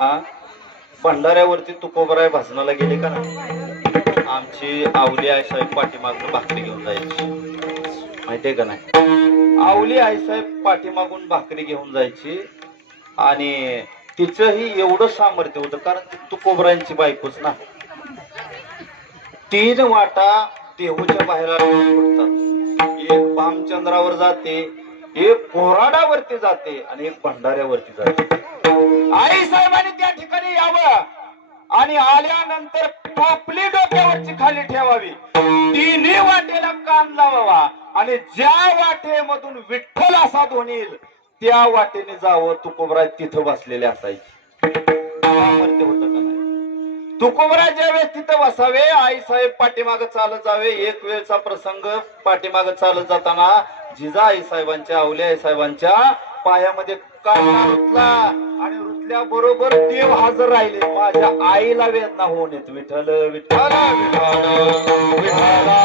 भंडाऱ्यावरती तुकोबराय भाजनाला गेले का ना आमची आवली आई साहेब पाठीमागून भाकरी घेऊन जायची. माहितीये का नाही? आवली आई साहेब पाठीमागून भाकरी घेऊन जायची आणि तिचंही एवढं सामर्थ्य होतं कारण ती तुकोबरायांची बायकोच ना. तीन वाटा देहूच्या बाहेर एक भामचंद्रावर जाते एक कोराडावरती जाते आणि एक भंडाऱ्यावरती जाते. आई आणि आल्यानंतर टोपली डोक्यावरची खाली ठेवावी. तिन्ही वाटेला कान लावावा. आणि ज्या वाटेमधून विठ्ठल असा धोनील त्या वाटेने जावं. तुकोबराज तिथं बसलेले असायचे. तुकोबराज ज्या वेळेस ज्यावेळेस तिथं बसावे आई साहेब पाठीमाग चालत जावे. एक वेळचा प्रसंग पाठीमाग चालत जाताना जिजा आई साहेबांच्या आवल्या आई साहेबांच्या पायामध्ये काटा रुतला आणि रुतल्या बरोबर देव हजर राहिले. माझ्या आईला वेदना होऊन येत. विठ्ठल विठ्ठल विठ्ठल.